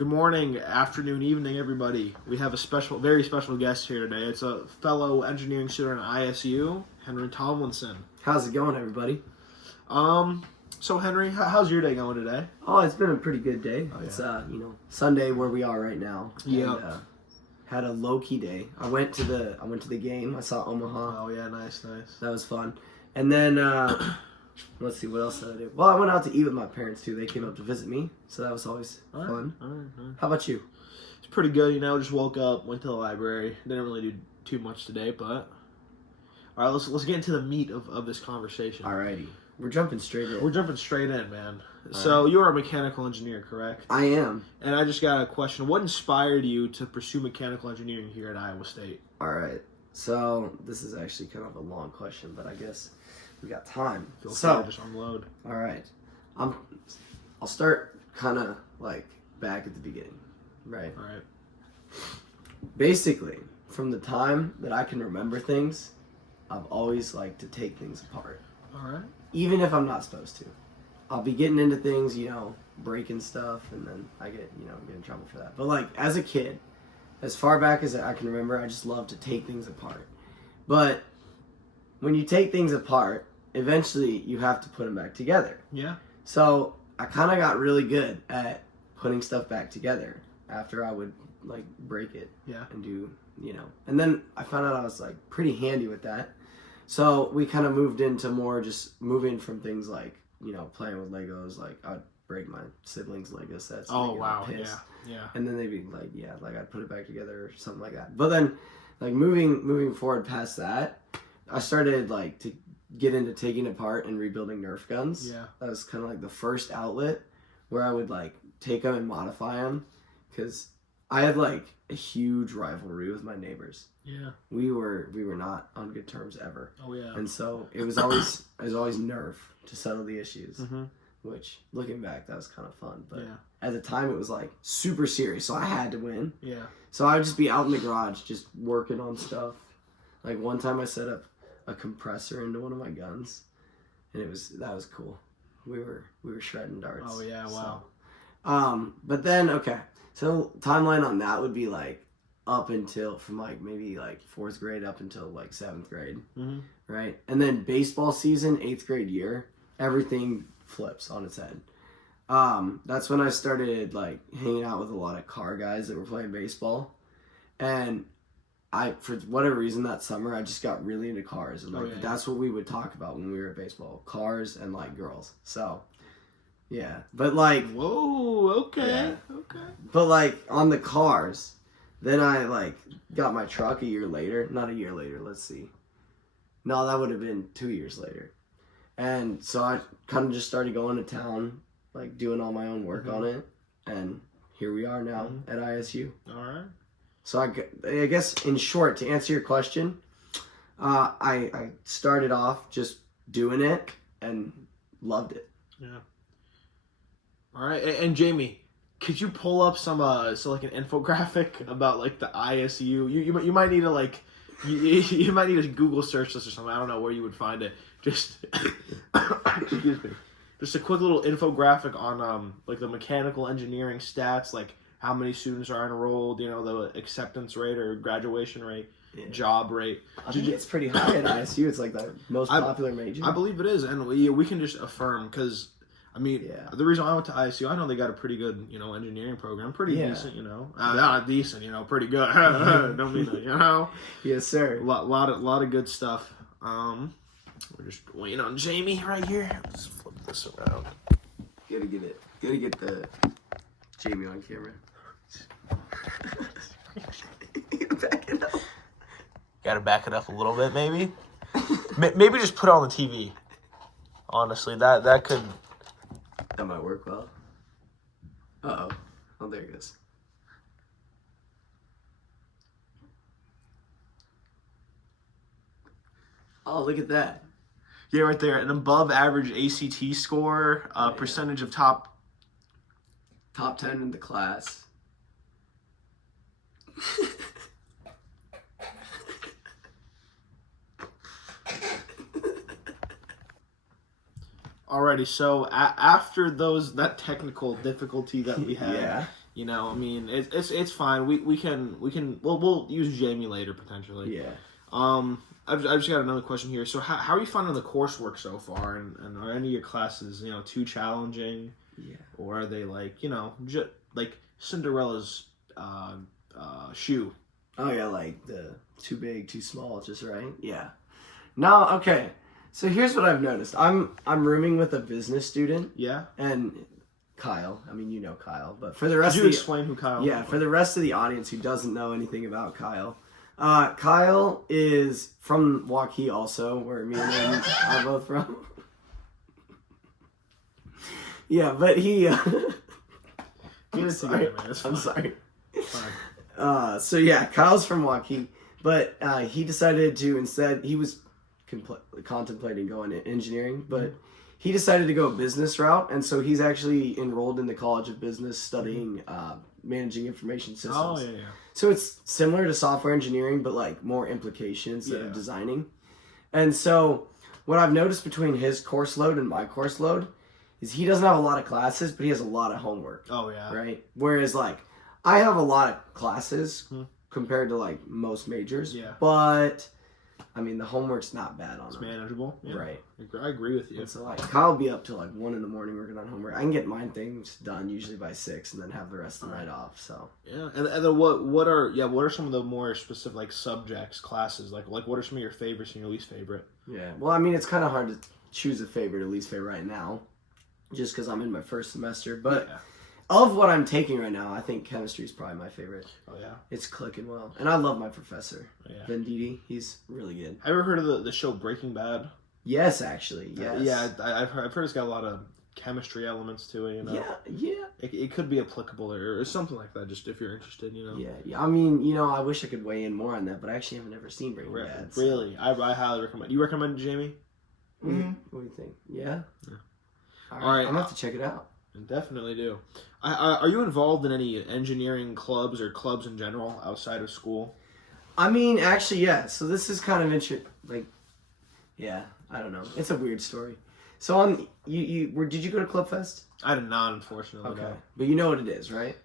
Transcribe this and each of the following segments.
Good morning, afternoon, evening, everybody. We have a very special guest here today. It's a fellow engineering student at ISU, Henry Tomlinson. How's it going, everybody? So Henry, how's your day going today? Oh, it's been a pretty good day. Oh, yeah. It's Sunday where we are right now. Yeah. And, had a low key day. I went to the game. I saw Omaha. Oh yeah, nice. That was fun. And then let's see, what else did I do? Well, I went out to eat with my parents too. They came up to visit me, so that was always fun. All right. How about you? It's pretty good. Just woke up, went to the library. Didn't really do too much today, but all right. Let's get into the meat of this conversation. Alrighty, we're jumping straight in. We're jumping straight in, man. So you're a mechanical engineer, correct? I am. And I just got a question. What inspired you to pursue mechanical engineering here at Iowa State? All right. So this is actually kind of a long question, but I guess we got time. Feel free to just unload. All right. I'll start kind of like back at the beginning, right? All right. Basically, from the time that I can remember things, I've always liked to take things apart. All right. Even if I'm not supposed to. I'll be getting into things, breaking stuff, and then I get in trouble for that. But like as a kid, as far back as I can remember, I just love to take things apart. But when you take things apart, eventually you have to put them back together. Yeah. So I kind of got really good at putting stuff back together after I would like break it. Yeah. And do, and then I found out I was like pretty handy with that. So we kind of moved into more just moving from things like, playing with Legos. Like I'd break my siblings' Lego sets. Oh, wow. Pissed. Yeah. And then they'd be like, I'd put it back together or something like that. But then like moving forward past that, I started like to get into taking apart and rebuilding Nerf guns. Yeah. That was kind of like the first outlet where I would like take them and modify them, because I had like a huge rivalry with my neighbors. Yeah. We were not on good terms ever. Oh yeah. And so it was always Nerf to settle the issues. Mm-hmm. Which, looking back, that was kind of fun. But Yeah. at the time, it was like super serious, so I had to win. Yeah. So I would just be out in the garage, just working on stuff. Like one time, I set up a compressor into one of my guns, and that was cool. We were shredding darts. Oh yeah. Wow. So, but then so timeline on that would be like up until from like maybe like 4th grade up until like 7th grade, Mm-hmm. right? And then baseball season, 8th grade year, everything flips on its head. That's when I started like hanging out with a lot of car guys that were playing baseball, and for whatever reason that summer I just got really into cars, and that's what we would talk about when we were at baseball, cars and like girls. So yeah, but like Whoa. Okay. Yeah. Okay. but like on the cars, then I like got my truck a year later. Not a year later, let's see. No, that would have been 2 years later. And so I kind of just started going to town, like doing all my own work on it. And here we are now at ISU. All right. So I guess in short, to answer your question, I started off just doing it and loved it. Yeah. All right. And Jamie, could you pull up some like an infographic about like the ISU? You might need to like you might need to Google search this or something. I don't know where you would find it. Just excuse me. Just a quick little infographic on like the mechanical engineering stats, like how many students are enrolled, the acceptance rate or graduation rate, job rate. I think it's pretty high at ISU. It's like the most popular major. I believe it is, and we can just affirm because. I mean, the reason I went to ISU, I know they got a pretty good, engineering program. Pretty decent, not decent, pretty good. Don't mean that, Yes, sir. Lot of good stuff. We're just waiting on Jamie right here. Let's flip this around. Gotta get the Jamie on camera. Back it up. Gotta back it up a little bit, maybe. Maybe just put it on the TV. Honestly, that could. That might work well. Uh-oh. Oh, there it goes. Oh, look at that. Yeah, right there. An above average ACT score, percentage of top 10 in the class. Alrighty, so after that technical difficulty that we had, Yeah. you know, I mean, it's fine. We'll use Jamie later potentially. Yeah. I've just got another question here. So how are you finding the coursework so far, and are any of your classes, you know, too challenging? Yeah. Or are they like, you know, like Cinderella's shoe? Oh yeah, like the too big, too small, just right. Yeah. No, okay. So here's what I've noticed. I'm rooming with a business student, Yeah. and Kyle. I mean, you know Kyle, but for the rest Could of you the explain who Kyle? yeah, for the rest of the audience who doesn't know anything about Kyle, Kyle is from Waukee, also, where me and him are both from. Yeah, but he. Get it together, man. It's I'm fine. sorry. Fine. So yeah, Kyle's from Waukee, but he decided to instead he was contemplating going to engineering, but he decided to go a business route, and so he's actually enrolled in the College of Business studying managing information systems. Oh yeah, yeah. So it's similar to software engineering, but like more implication instead of designing. And so what I've noticed between his course load and my course load is he doesn't have a lot of classes, but he has a lot of homework. Oh yeah. Right? Whereas like I have a lot of classes compared to like most majors. Yeah. But I mean the homework's not bad on It's them. manageable. Yeah. Right. I agree with you. And so like Kyle will be up till like 1 a.m. working on homework. I can get mine things done usually by 6 and then have the rest of the night off. So Yeah, and then what are some of the more specific like subjects, classes, like what are some of your favorites and your least favorite? yeah. Well, I mean it's kind of hard to choose a favorite or least favorite right now, just because I'm in my first semester. But Yeah. of what I'm taking right now, I think chemistry is probably my favorite. Oh yeah. It's clicking well, and I love my professor, Yeah. Venditti. He's really good. Have you ever heard of the show Breaking Bad? Yes, actually, yes. Yeah, I've heard it's got a lot of chemistry elements to it. You know. Yeah. It could be applicable or something like that. Just if you're interested, you know. Yeah. I mean, I wish I could weigh in more on that, but I actually haven't ever seen Breaking Bad. So. Really, I highly recommend. You recommend it, Jamie? What do you think? Yeah. All All right. I'm gonna have to check it out. Definitely do. Are you involved in any engineering clubs or clubs in general outside of school? I mean, actually, yeah. So this is kind of interesting. Like, yeah, I don't know. It's a weird story. So on did you go to Club Fest? I did not, unfortunately. Okay, No. but you know what it is, right?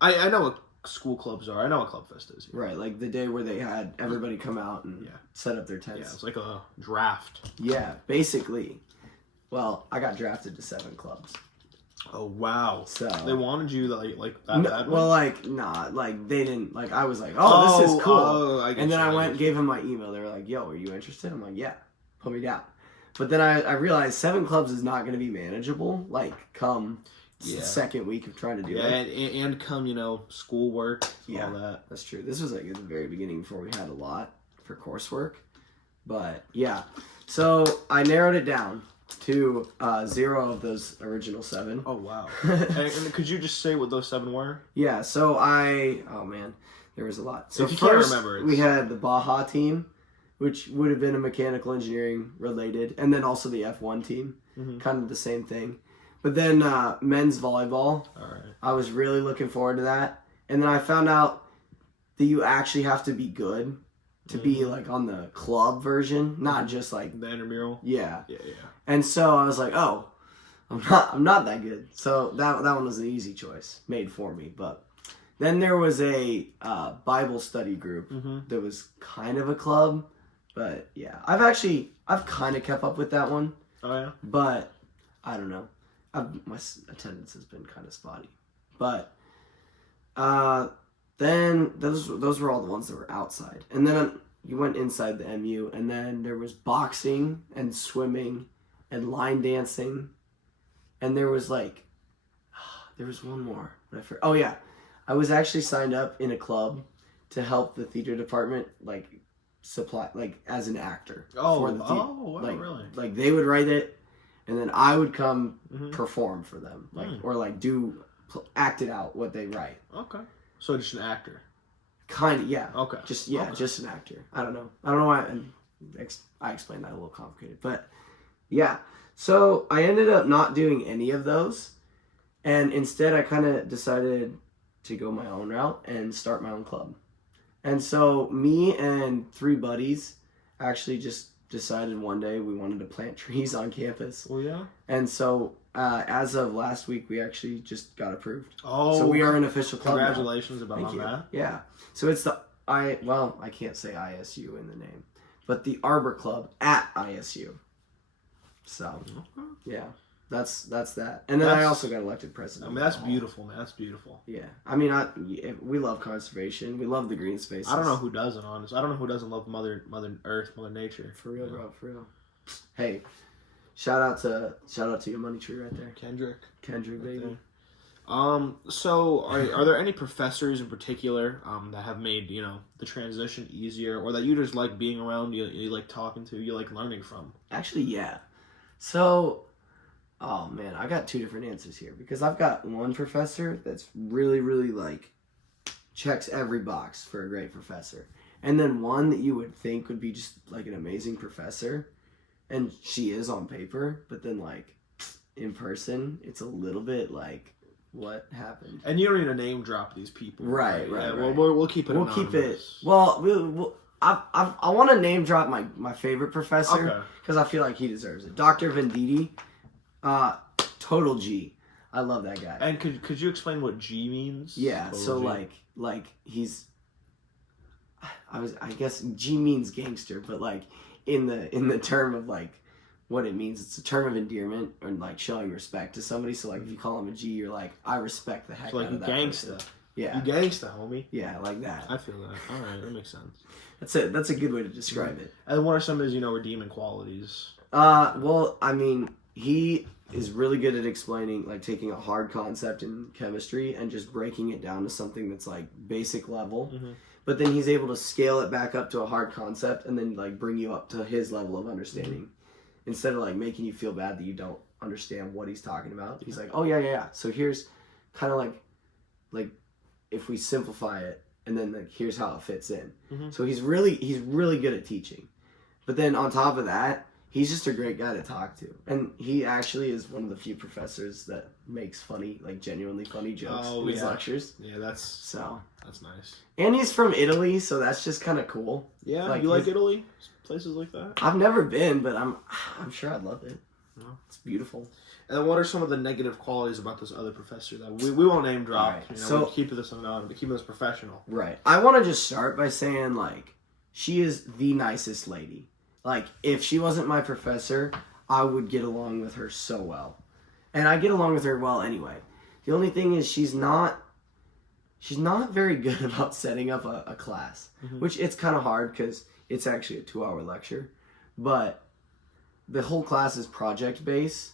I know what school clubs are. I know what Club Fest is. Yeah. Right, like the day where they had everybody come out and set up their Yeah, tents. it's like a draft. Yeah, basically. Well, I got drafted to 7 clubs. Oh wow! So They wanted you like that no, bad. well, like nah, like they didn't. Like I was like, oh, this is cool. I get And then you, I went get and gave him my email. They were like, yo, are you interested? I'm like, yeah, put me down. But then I realized 7 clubs is not going to be manageable. Like come the second week of trying to do you. it. And come schoolwork, Yeah. all that. That's true. This was like at the very beginning before we had a lot for coursework. But yeah, so I narrowed it down to 0 of those original 7. Oh wow! and could you just say what those 7 were? Yeah, so oh man, there was a lot. So If you can't first remember, we had the Baja team, which would have been a mechanical engineering related, and then also the F1 team, kind of the same thing. But then men's volleyball, All right. I was really looking forward to that. And then I found out that you actually have to be good to be like on the club version, not just like The intramural. yeah. Yeah. And so I was like, oh, I'm not that good. So that one was an easy choice made for me. But then there was a Bible study group that was kind of a club. But yeah, I've kind of kept up with that one. Oh yeah. But I don't know. My attendance has been kind of spotty. But then those were all the ones that were outside. And then you went inside the MU, and then there was boxing and swimming and line dancing, and there was there was one more. Oh yeah, I was actually signed up in a club to help the theater department supply as an actor. Oh, for the theater. wow, really? Like they would write it, and then I would come perform for them, or act it out what they write. Okay. So just an actor. Kind of, yeah. Okay. Just an actor. I don't know why I explained that a little complicated, but yeah. So I ended up not doing any of those, and instead I kind of decided to go my own route and start my own club. And so me and 3 buddies actually just decided one day we wanted to plant trees on campus. Well, yeah. And so, as of last week, we actually just got approved. Oh, So we are an official club now. congratulations about Thank you. that. Yeah. So it's I can't say ISU in the name, but the Arbor Club at ISU. So, yeah, that's that. And then I also got elected president. I mean, that's beautiful, man. That's beautiful. Yeah. I mean, we love conservation. We love the green spaces. I don't know who doesn't, honestly. I don't know who doesn't love Mother Earth, Mother Nature. For real, bro. For real. Hey, shout out to your money tree right there. Kendrick, baby. there. So are there any professors in particular that have made, the transition easier, or that you just like being around, you like talking to, you like learning from? Actually, yeah. So, oh man, I got two different answers here, because I've got one professor that's really, really like checks every box for a great professor, and then one that you would think would be just like an amazing professor, and she is on paper, but then like in person, it's a little bit like, what happened? And you don't need to name drop these people. Right. We'll keep it anonymous. Keep it. Well, I want to name drop my favorite professor, because I feel like he deserves it. Dr. Venditti, total G. I love that guy. And could you explain what G means? Yeah. Total So G? like he's. I guess G means gangster, but like in the term of like what it means, it's a term of endearment or like showing respect to somebody. So like if you call him a G, you're like, I respect the heck so like out of that gangsta. person. Yeah. You gangsta, homie. Yeah, like that. I feel that. All right, that makes sense. That's a good way to describe it. And what are some of his, redeeming qualities? Well, I mean, he is really good at explaining, like taking a hard concept in chemistry and just breaking it down to something that's like basic level. Mm-hmm. But then he's able to scale it back up to a hard concept and then like bring you up to his level of understanding. Instead of like making you feel bad that you don't understand what he's talking about. He's like, oh yeah. So here's kind of like if we simplify it, and then like here's how it fits in. Mm-hmm. So he's really good at teaching. But then on top of that, he's just a great guy to talk to. And he actually is one of the few professors that makes funny, like genuinely funny jokes in his lectures. Yeah, that's nice. And he's from Italy, so that's just kind of cool. Yeah, like you like Italy? Places like that? I've never been, but I'm sure I'd love it. Yeah. It's beautiful. And what are some of the negative qualities about this other professor that we won't name drop? Right. So we'll keep this anonymous, but keep this professional. Right. I want to just start by saying like she is the nicest lady. Like if she wasn't my professor, I would get along with her so well, and I get along with her well anyway. The only thing is she's not very good about setting up a class, which it's kind of hard because it's actually a 2-hour lecture, but the whole class is project based.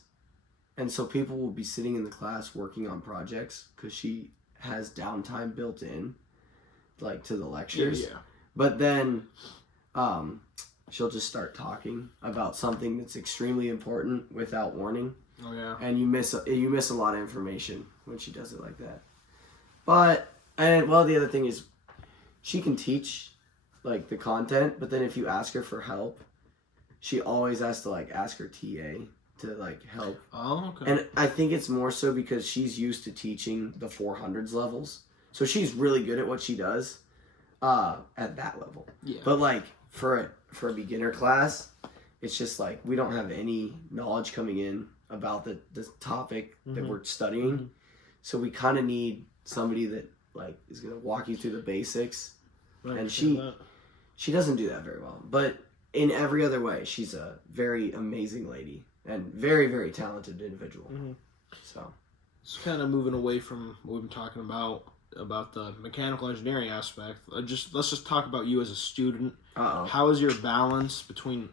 And so people will be sitting in the class working on projects because she has downtime built in, like to the lectures. Yeah. But then she'll just start talking about something that's extremely important without warning. Oh yeah. And you miss a lot of information when she does it like that. The other thing is she can teach like the content, but then if you ask her for help, she always has to like ask her TA to like help. Oh, okay. And I think it's more so because she's used to teaching the 400s levels. So she's really good at what she does at that level. Yeah. But like for a beginner class, it's just like we don't have any knowledge coming in about the topic that we're studying. Mm-hmm. So we kind of need somebody that like is going to walk you through the basics. And she doesn't do that very well. But in every other way, she's a very amazing lady. And very, very talented individual. Mm-hmm. So, it's kind of moving away from what we've been talking about the mechanical engineering aspect. Let's just talk about you as a student. Uh-oh. How is your balance between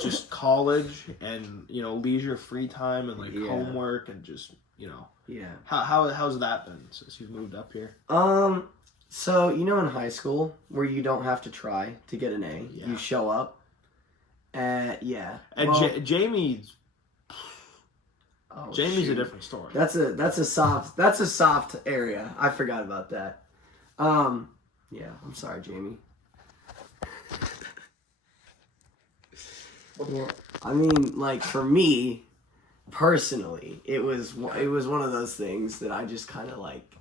just college and leisure, free time, and like homework and just how's that been since you've moved up here? So in high school where you don't have to try to get an A, you show up. Yeah. And Jamie's a different story. That's a soft area. I forgot about that. Yeah, I'm sorry, Jamie. Well, I mean, like for me personally, it was one of those things that I just kind of like,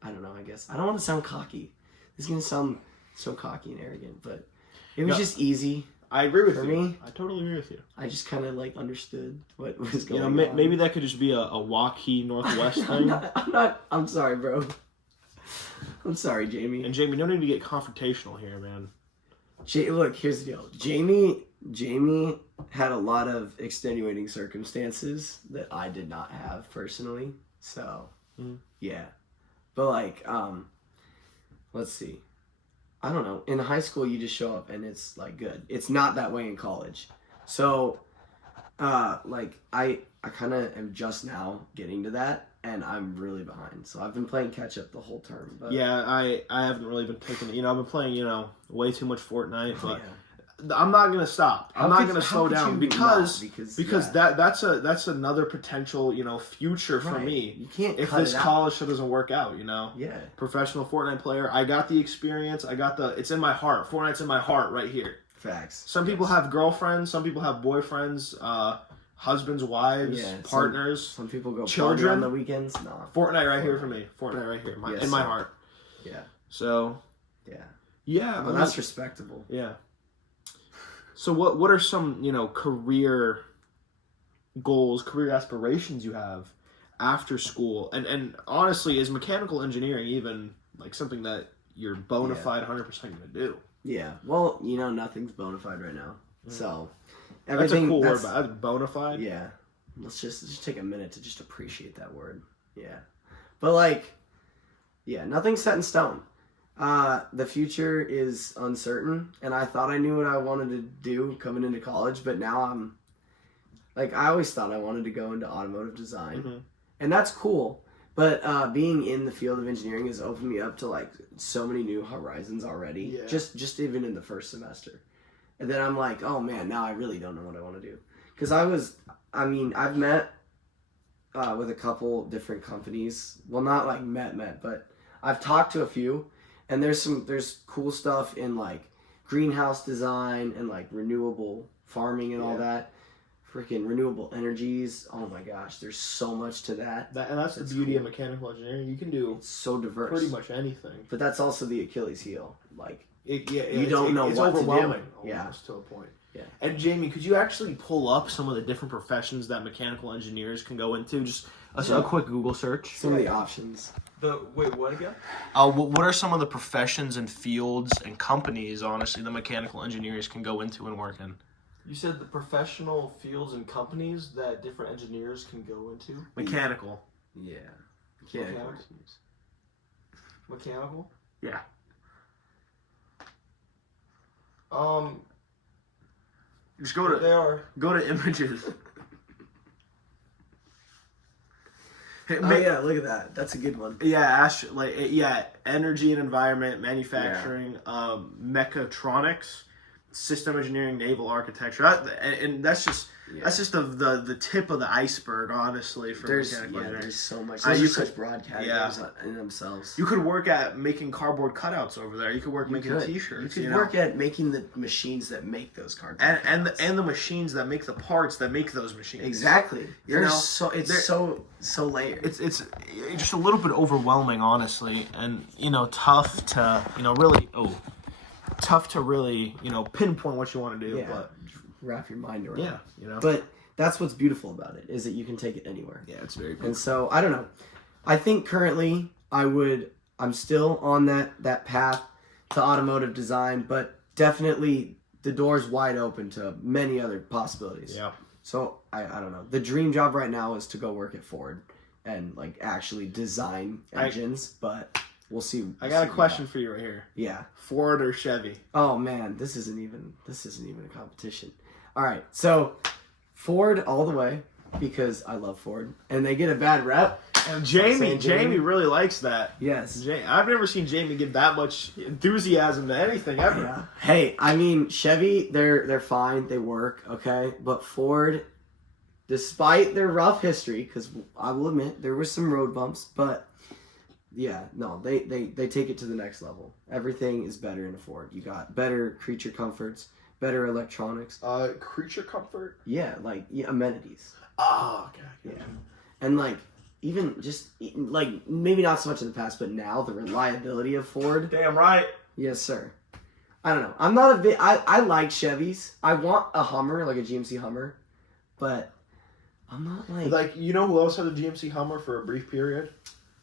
I don't know, I guess. I don't want to sound cocky. This is going to sound so cocky and arrogant, but it was just easy. I agree with For you. me, I totally agree with you. I just kind of like understood what was You going know, on. maybe that could just be a Waukee Northwest thing. I'm sorry, bro. I'm sorry, Jamie. And Jamie, no need to get confrontational here, man. Look, here's the deal. Jamie had a lot of extenuating circumstances that I did not have personally. So, yeah. But like, let's see. I don't know. In high school, you just show up and it's like good. It's not that way in college. So, like I kind of am just now getting to that, and I'm really behind. So I've been playing catch up the whole term. But Yeah, I haven't really been taking. You know, I've been playing way too much Fortnite, but yeah. I'm not gonna stop. I'm not gonna How slow could down you because yeah. that's another potential future for Right. me. You can't If cut this it out. college shit doesn't work out, Yeah. professional Fortnite player. I got the experience. It's in my heart. Fortnite's in my heart right here. Facts. Some people have girlfriends. Some people have boyfriends, husbands, wives, partners. Some people go children party on the weekends. No. Fortnite right here for me. Fortnite right here Yes, in my sir. heart. Yeah. So Yeah. yeah, Well, that's respectable. yeah. So what are some career goals, career aspirations you have after school? And honestly, is mechanical engineering even like something that you're bona fide 100% going to do? Yeah. Well, nothing's bona fide right now. So That's a everything. cool word, but that's bona fide. Yeah. Let's just take a minute to just appreciate that word. Yeah. But like, yeah, nothing's set in stone. The future is uncertain, and I thought I knew what I wanted to do coming into college, but now I'm like, I always thought I wanted to go into automotive design, and that's cool. But being in the field of engineering has opened me up to like so many new horizons already. Yeah. Just even in the first semester, and then I'm like, oh man, now I really don't know what I want to do, because I've met with a couple different companies. Well, not like met, but I've talked to a few. And there's cool stuff in like greenhouse design and like renewable farming and all that. Freaking renewable energies. Oh my gosh, there's so much to that. And that's the beauty of mechanical engineering. You can do It's so diverse. pretty much anything. But that's also the Achilles heel. Like You don't know it's what to do. overwhelming Yeah. almost to a point. Yeah. And Jamie, could you actually pull up some of the different professions that mechanical engineers can go into? Just a quick Google search. some of the options. Wait, what again? What are some of the professions and fields and companies, honestly, that mechanical engineers can go into and work in? You said the professional fields and companies that different engineers can go into. Mechanical. Yeah. Mechanical? Yeah. Just They are. go to images. Oh yeah, look at that. That's a good one. Yeah, energy and environment, manufacturing, mechatronics, system engineering, naval architecture, and that's just the tip of the iceberg, honestly. For mechanical engineering, there's so much. So Those you are such could- broad categories in themselves. You could work at making cardboard cutouts over there. You could work making You T-shirts. could work at making the machines that make those cardboard and cutouts. the machines that make the parts that make those machines. Exactly. You know, It's so layered. It's just a little bit overwhelming, honestly, and tough to really pinpoint what you want to do. But wrap your mind around. yeah, But that's what's beautiful about it, is that you can take it anywhere. yeah, it's very cool. And so I don't know. I think currently I'm still on that path to automotive design, but definitely the door's wide open to many other possibilities. Yeah. So I don't know. The dream job right now is to go work at Ford and like actually design engines, but we'll see. I got a question for you right here. Yeah. Ford or Chevy? Oh man, this isn't even a competition. All right, so Ford all the way because I love Ford and they get a bad rep. And Jamie. Jamie really likes that. Yes. I've never seen Jamie give that much enthusiasm to anything ever. Yeah. Hey, I mean Chevy, they're fine, they work, okay, but Ford, despite their rough history, because I will admit there were some road bumps, but yeah, no, they take it to the next level. Everything is better in a Ford. You got better creature comforts, better electronics. Creature comfort? Yeah, like amenities. Oh, okay. Yeah. And like even just like maybe not so much in the past, but now the reliability of Ford. Damn right. Yes, sir. I don't know. I'm not a bit. I like Chevys. I want a Hummer, like a GMC Hummer, but I'm not like Like, you know who else had a GMC Hummer for a brief period?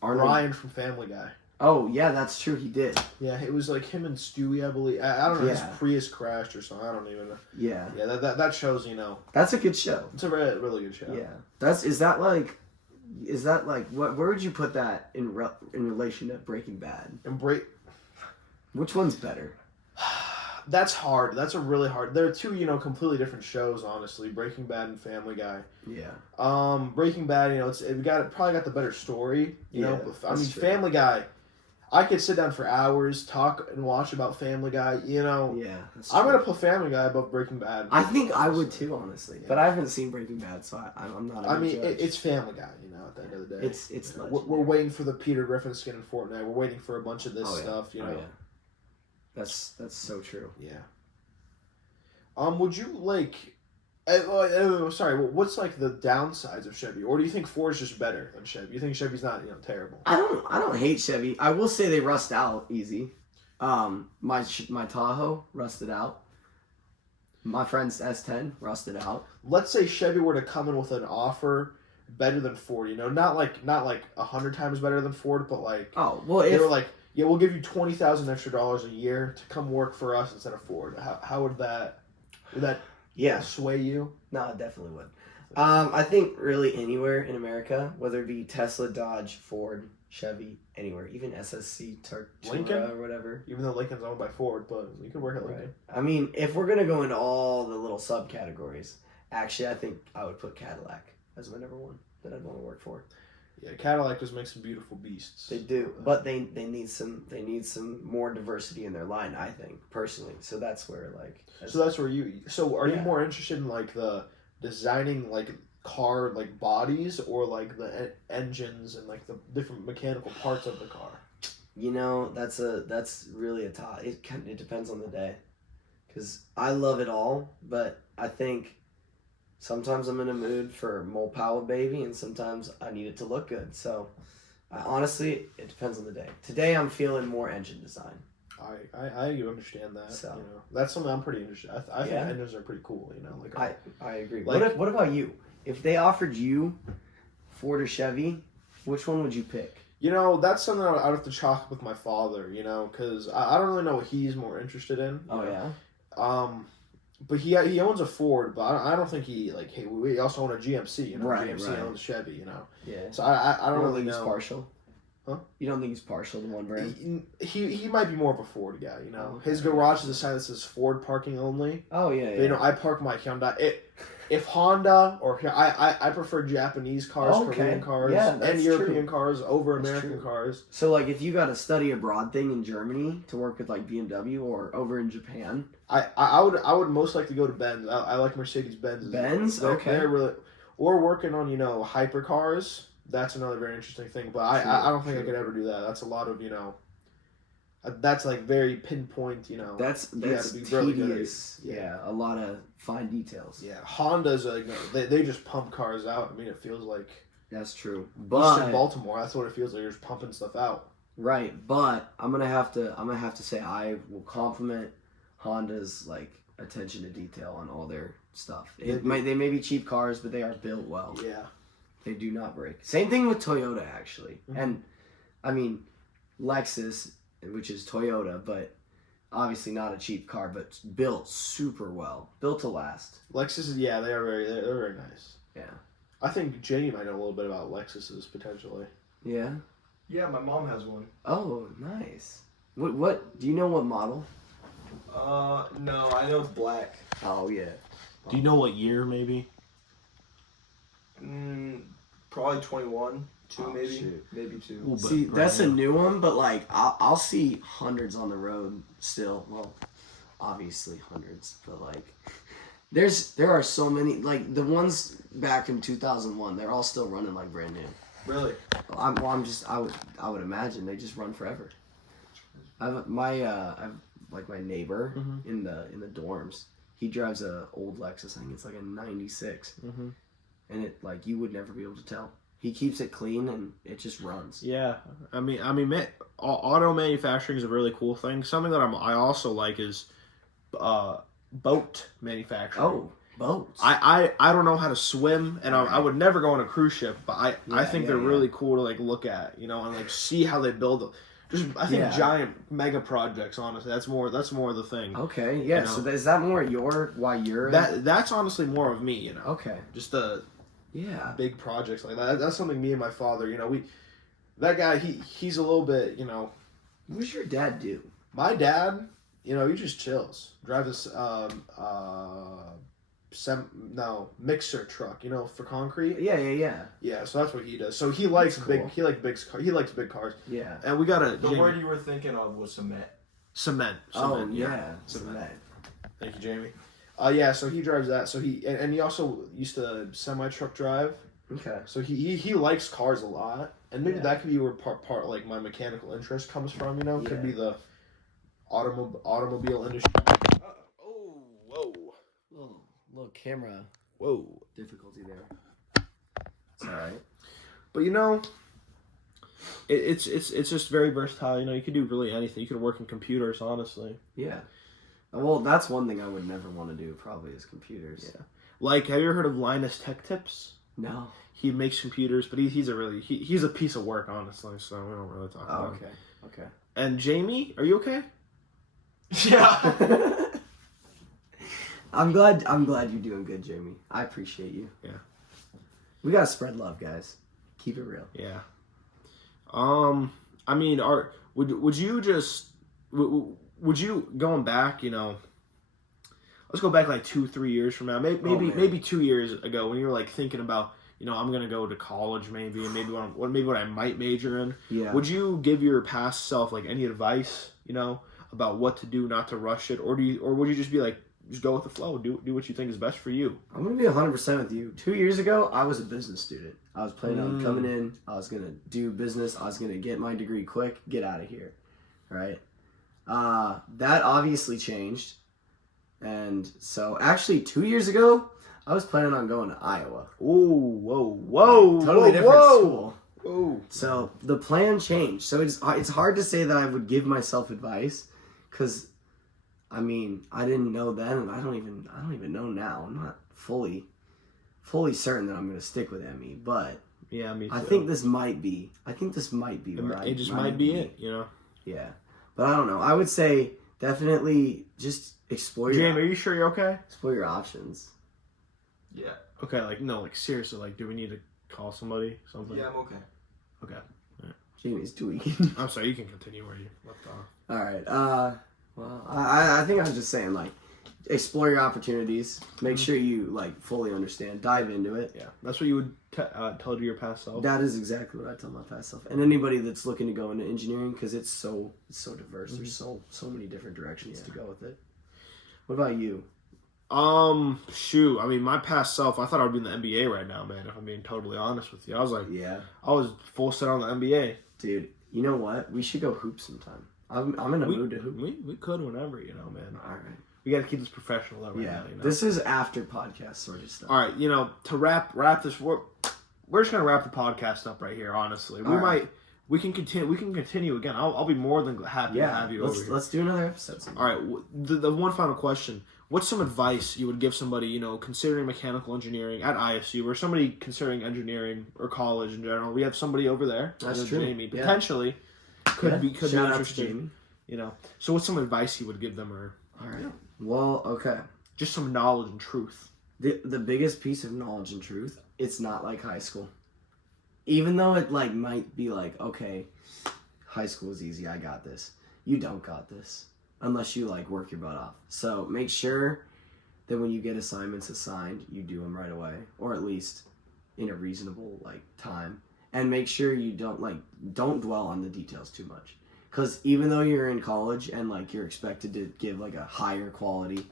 Arnold. Ryan from Family Guy. Oh yeah, that's true. He did. Yeah, it was like him and Stewie, I believe. I don't know. His Yeah. Prius crashed or something. I don't even know. Yeah, Yeah, that shows, you know. that's a good show. It's a really, really good show. Yeah, is that like what? Where would you put that in relation to Breaking Bad? And Which one's better? that's hard. That's a really hard. They're two, you know, completely different shows, honestly. Breaking Bad and Family Guy. Yeah. Breaking Bad, you know, probably got the better story. You know, but, I that's mean, true. Family Guy. I could sit down for hours, talk and watch about Family Guy. You know, Yeah. That's I'm true. gonna put Family Guy above Breaking Bad. I think I would too, honestly. Yeah. But I haven't seen Breaking Bad, so I'm not. I mean, it's Family Guy. You know, at the end of the day, It's You know, legendary. we're waiting for the Peter Griffin skin in Fortnite. We're waiting for a bunch of this Oh, yeah. stuff. You know, Oh, yeah. That's so true. yeah. Would you like? Sorry. What's like the downsides of Chevy, or do you think Ford's just better than Chevy? You think Chevy's not, you know, terrible? I don't hate Chevy. I will say they rust out easy. My Tahoe rusted out. My friend's S10 rusted out. Let's say Chevy were to come in with an offer better than Ford. You know, not like 100 times better than Ford, but like Oh well, they if were like, yeah, we'll give you $20,000 extra a year to come work for us instead of Ford. How would that yeah, sway you? no, it definitely would. I think really anywhere in America, whether it be Tesla, Dodge, Ford, Chevy, anywhere, even SSC, Lincoln? or whatever. Even though Lincoln's owned by Ford, but you can work at Lincoln. I mean, if we're gonna go into all the little subcategories, actually, I think I would put Cadillac as my number one that I'd want to work for. Yeah, Cadillac just makes some beautiful beasts. They do, but they need some more diversity in their line. I think personally, so that's where like. So that's where you. So are you Yeah. more interested in like the designing like car like bodies or like the engines and like the different mechanical parts of the car? You know, that's really a top. It depends on the day, because I love it all, but I think sometimes I'm in a mood for more power, baby, and sometimes I need it to look good. So, honestly, it depends on the day. Today, I'm feeling more engine design. I understand that. So. You know, that's something I'm pretty interested. I think Yeah. engines are pretty cool. You know, like I agree. Like- What about you? If they offered you Ford or Chevy, which one would you pick? you know, that's something I'd have to chalk up with my father. You know, because I don't really know what he's more interested in. Oh you know? yeah. But he owns a Ford, but I don't think he like. Hey, we also own a GMC. You know, Right, GMC right. owns Chevy. You know, Yeah. so I don't really think he's know. partial. Huh? You don't think he's partial to one brand? He might be more of a Ford guy, you know. Okay. His garage is a sign that says Ford parking only. Oh yeah. But, you know, I park my Hyundai. If Honda or I prefer Japanese cars, Okay. Korean cars, Yeah, and that's European true. cars over That's American true. cars. So like, if you got a study abroad thing in Germany to work with like BMW or over in Japan, I would most like to go to Benz. I like Mercedes Benz. Benz? Okay. They're really or working on, you know, hypercars. That's another very interesting thing. But I don't think I True. could ever do that. That's a lot of, you know. That's like very pinpoint, you know. that's gotta be really good at it. tedious. Yeah, a lot of fine details. Yeah, Honda's like they just pump cars out. I mean, it feels like That's true. Eastern But Baltimore. That's what it feels like. You're just pumping stuff out. right, but I'm gonna have to say I will compliment Honda's like attention to detail on all their stuff. They may be cheap cars, but they are built well. Yeah, They do not break. Same thing with Toyota, actually. Mhm. And, I mean, Lexus, which is Toyota, but obviously not a cheap car, but built super well. Built to last. Lexus. Yeah, they're very nice. Yeah. I think Jamie might know a little bit about Lexuses potentially. Yeah? Yeah, my mom has one. Oh, nice. What do you know what model? No, I know it's black. Oh, yeah. Do you know what year maybe? Probably 21, two Oh, maybe, shoot. maybe two. But See, right that's a now- new one, but, like, I'll see hundreds on the road still. Well, obviously hundreds, but, like... There are so many, like the ones back in 2001. They're all still running like brand new. Really? I would imagine they just run forever. I've my neighbor Mhm. in the dorms. He drives a old Lexus. I think it's like a '96, Mm-hmm. and it like you would never be able to tell. He keeps it clean and it just runs. Yeah, I mean, man, auto manufacturing is a really cool thing. Something that I also like is boat manufacturing. Oh, boats. I don't know how to swim, and I would never go on a cruise ship, but I think they're really cool to like look at, you know, and like see how they build them. Just I think giant mega projects. Honestly, that's more the thing. Okay, yeah. You know? So is that more why you're that's honestly more of me, you know. Okay. Just the Yeah. big projects like that. That's something me and my father, you know, that guy he's a little bit, you know. What does your dad do? My dad, you know, he just chills. Drive this mixer truck, you know, for concrete. Yeah. Yeah, so that's what he does. So he likes cool. he likes big cars. Yeah. And we got The word you were thinking of was cement. Cement. Oh yeah. Cement. Thank you, Jamie. Yeah, so he drives that. So he also used to semi truck drive. Okay. So he likes cars a lot, and maybe that could be where part like my mechanical interest comes from. You know, could be the automobile industry. Little camera Whoa. difficulty there. It's all right. But you know, it's just very versatile. You know, you could do really anything. You could work in computers, honestly. Yeah. Well, that's one thing I would never want to do. Probably is computers. Yeah. Like, have you ever heard of Linus Tech Tips? No. He makes computers, but he's a piece of work, honestly. So we don't really talk about him. Okay. And Jamie, are you okay? Yeah. I'm glad you're doing good, Jamie. I appreciate you. Yeah. We gotta spread love, guys. Keep it real. Yeah. I mean, would you going back? You know, let's go back like 2-3 years from now. Maybe 2 years ago when you were like thinking about, you know, I'm gonna go to college maybe, and maybe what I might major in. Yeah. Would you give your past self like any advice, you know, about what to do, not to rush it, or would you just be like, just go with the flow, do what you think is best for you? I'm gonna be 100% with you. 2 years ago, I was a business student. I was planning on coming in. I was gonna do business. I was gonna get my degree quick, get out of here, right? That obviously changed, and so actually 2 years ago, I was planning on going to Iowa. Ooh, whoa! Totally different school. Whoa! So the plan changed. So it's hard to say that I would give myself advice, because I mean, I didn't know then, and I don't even know now. I'm not fully certain that I'm going to stick with ME, but yeah, me too. I think this might be where it just might be it, you know. Yeah, but I don't know. I would say definitely just explore Jamie, are you sure you're okay? Explore your options. Yeah. Okay, like no, like seriously, like do we need to call somebody, something? Yeah, I'm okay. Okay. Jamie's tweaking. I'm sorry, you can continue where you left off. All right. Well, I think I was just saying, like, explore your opportunities. Make sure you, like, fully understand. Dive into it. Yeah, that's what you would tell to your past self. That is exactly what I tell my past self. And anybody that's looking to go into engineering, because it's so diverse. Mm-hmm. There's so many different directions to go with it. What about you? Shoot. I mean, my past self, I thought I would be in the NBA right now, man. If I'm being totally honest with you, I was like, I was full set on the NBA. Dude, you know what? We should go hoop sometime. I'm in a mood to hoop. We could whenever, you know, man. All right. We got to keep this professional though, right now. You know? This is after podcast sort of stuff. All right, you know, to wrap this, we're just gonna wrap the podcast up right here. Honestly, we can continue again. I'll be more than happy to have you over here. Let's do another episode sometime. All right, the one final question: what's some advice you would give somebody, you know, considering mechanical engineering at ISU, or somebody considering engineering or college in general? We have somebody over there. That's true. Jamie potentially could be Shout out to interested. Jamie. You know, so what's some advice you would give them, or all right? Well, okay. Just some knowledge and truth. The biggest piece of knowledge and truth, it's not like high school. Even though it like might be like, okay, high school is easy, I got this. You don't got this unless you like work your butt off. So make sure that when you get assignments assigned, you do them right away, or at least in a reasonable like time. And make sure you don't dwell on the details too much. Because even though you're in college and like you're expected to give like a higher quality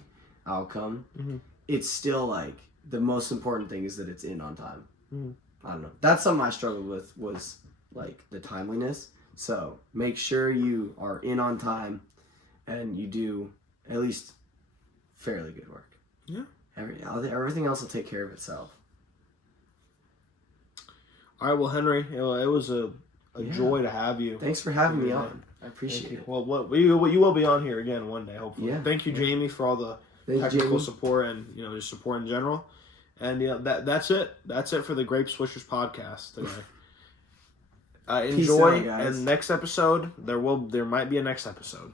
outcome, it's still like the most important thing is that it's in on time. I don't know. That's something I struggled with, was like the timeliness. So make sure you are in on time and you do at least fairly good work. Yeah. Everything else will take care of itself. All right, well, Henry, it was a a Yeah. joy to have you. Thanks for having me Yeah. on. I appreciate it. Well, you will be on here again one day, hopefully. Yeah. Thank you, Jamie, for all the Thank you, technical Jamie. support and just support in general. And that's it. That's it for the Grape Swishers podcast today. Peace Enjoy, out, guys. and next episode there might be a next episode.